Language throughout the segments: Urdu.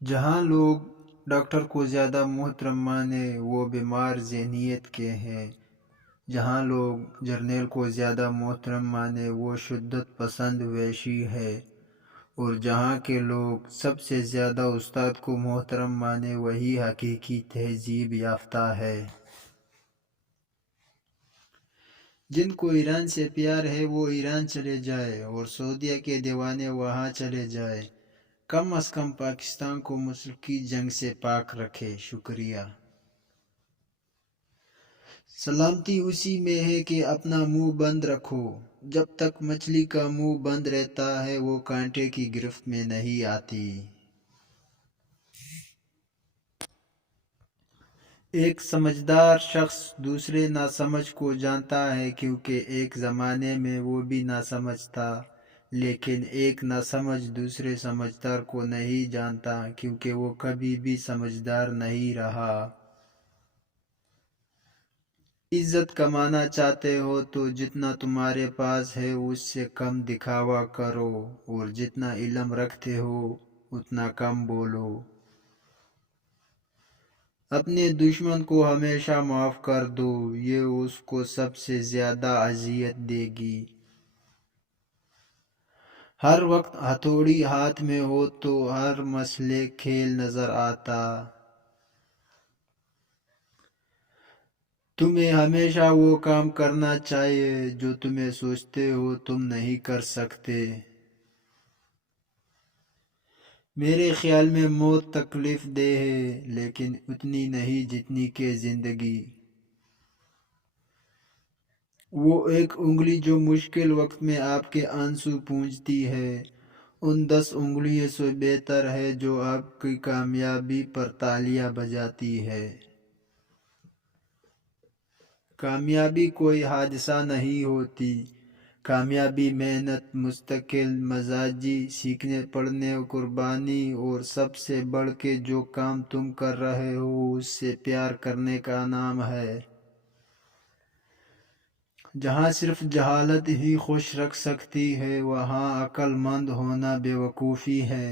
جہاں لوگ ڈاکٹر کو زیادہ محترم مانے وہ بیمار ذہنیت کے ہیں، جہاں لوگ جرنیل کو زیادہ محترم مانے وہ شدت پسند وحشی ہے، اور جہاں کے لوگ سب سے زیادہ استاد کو محترم مانے وہی حقیقی تہذیب یافتہ ہے۔ جن کو ایران سے پیار ہے وہ ایران چلے جائے اور سعودیہ کے دیوانے وہاں چلے جائے، کم از کم پاکستان کو مسلکی جنگ سے پاک رکھے۔ شکریہ۔ سلامتی اسی میں ہے کہ اپنا منہ بند رکھو۔ جب تک مچھلی کا منہ بند رہتا ہے وہ کانٹے کی گرفت میں نہیں آتی۔ ایک سمجھدار شخص دوسرے ناسمجھ کو جانتا ہے کیونکہ ایک زمانے میں وہ بھی ناسمجھ تھا، لیکن ایک ناسمجھ دوسرے سمجھدار کو نہیں جانتا کیونکہ وہ کبھی بھی سمجھدار نہیں رہا۔ عزت کمانا چاہتے ہو تو جتنا تمہارے پاس ہے اس سے کم دکھاوا کرو، اور جتنا علم رکھتے ہو اتنا کم بولو۔ اپنے دشمن کو ہمیشہ معاف کر دو، یہ اس کو سب سے زیادہ اذیت دے گی۔ ہر وقت ہتھوڑی ہاتھ میں ہو تو ہر مسئلہ کھیل نظر آتا۔ تمہیں ہمیشہ وہ کام کرنا چاہیے جو تمہیں سوچتے ہو تم نہیں کر سکتے۔ میرے خیال میں موت تکلیف دہ ہے لیکن اتنی نہیں جتنی کہ زندگی۔ وہ ایک انگلی جو مشکل وقت میں آپ کے آنسو پونچھتی ہے ان 10 انگلیوں سے بہتر ہے جو آپ کی کامیابی پر تالیاں بجاتی ہے۔ کامیابی کوئی حادثہ نہیں ہوتی، کامیابی محنت، مستقل مزاجی، سیکھنے پڑھنے، قربانی، اور سب سے بڑھ کے جو کام تم کر رہے ہو اس سے پیار کرنے کا نام ہے۔ جہاں صرف جہالت ہی خوش رکھ سکتی ہے وہاں عقل مند ہونا بے وقوفی ہے۔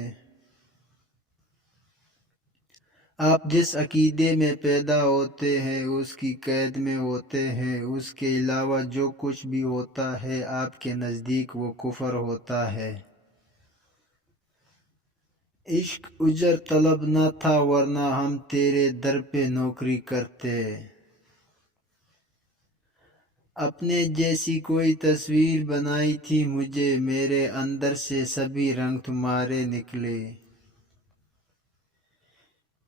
آپ جس عقیدے میں پیدا ہوتے ہیں اس کی قید میں ہوتے ہیں، اس کے علاوہ جو کچھ بھی ہوتا ہے آپ کے نزدیک وہ کفر ہوتا ہے۔ عشق اجر طلب نہ تھا ورنہ ہم تیرے در پہ نوکری کرتے۔ اپنے جیسی کوئی تصویر بنائی تھی مجھے، میرے اندر سے سبھی رنگ تمہارے نکلے۔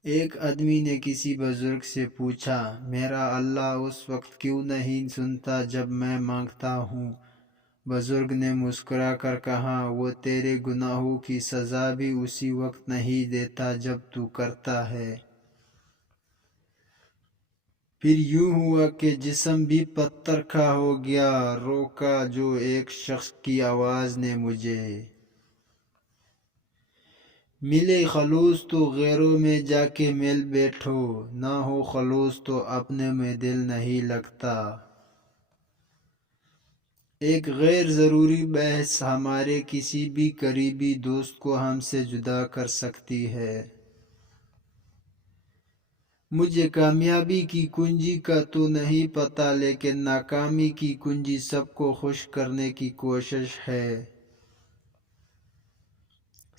ایک آدمی نے کسی بزرگ سے پوچھا، میرا اللہ اس وقت کیوں نہیں سنتا جب میں مانگتا ہوں؟ بزرگ نے مسکرا کر کہا، وہ تیرے گناہوں کی سزا بھی اسی وقت نہیں دیتا جب تو کرتا ہے۔ پھر یوں ہوا کہ جسم بھی پتھر کا ہو گیا، روکا جو ایک شخص کی آواز نے مجھے۔ ملے خلوص تو غیروں میں جا کے مل بیٹھو، نہ ہو خلوص تو اپنے میں دل نہیں لگتا۔ ایک غیر ضروری بحث ہمارے کسی بھی قریبی دوست کو ہم سے جدا کر سکتی ہے۔ مجھے کامیابی کی کنجی کا تو نہیں پتہ لیکن ناکامی کی کنجی سب کو خوش کرنے کی کوشش ہے۔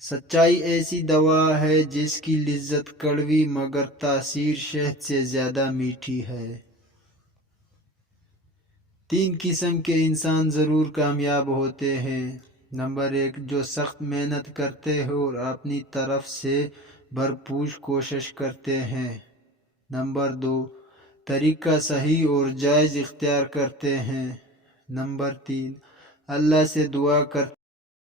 سچائی ایسی دوا ہے جس کی لذت کڑوی مگر تاثیر شہد سے زیادہ میٹھی ہے۔ 3 قسم کے انسان ضرور کامیاب ہوتے ہیں۔ نمبر 1، جو سخت محنت کرتے ہیں اور اپنی طرف سے بھرپور کوشش کرتے ہیں۔ نمبر 2، طریقہ صحیح اور جائز اختیار کرتے ہیں۔ نمبر 3، اللہ سے دعا کرتے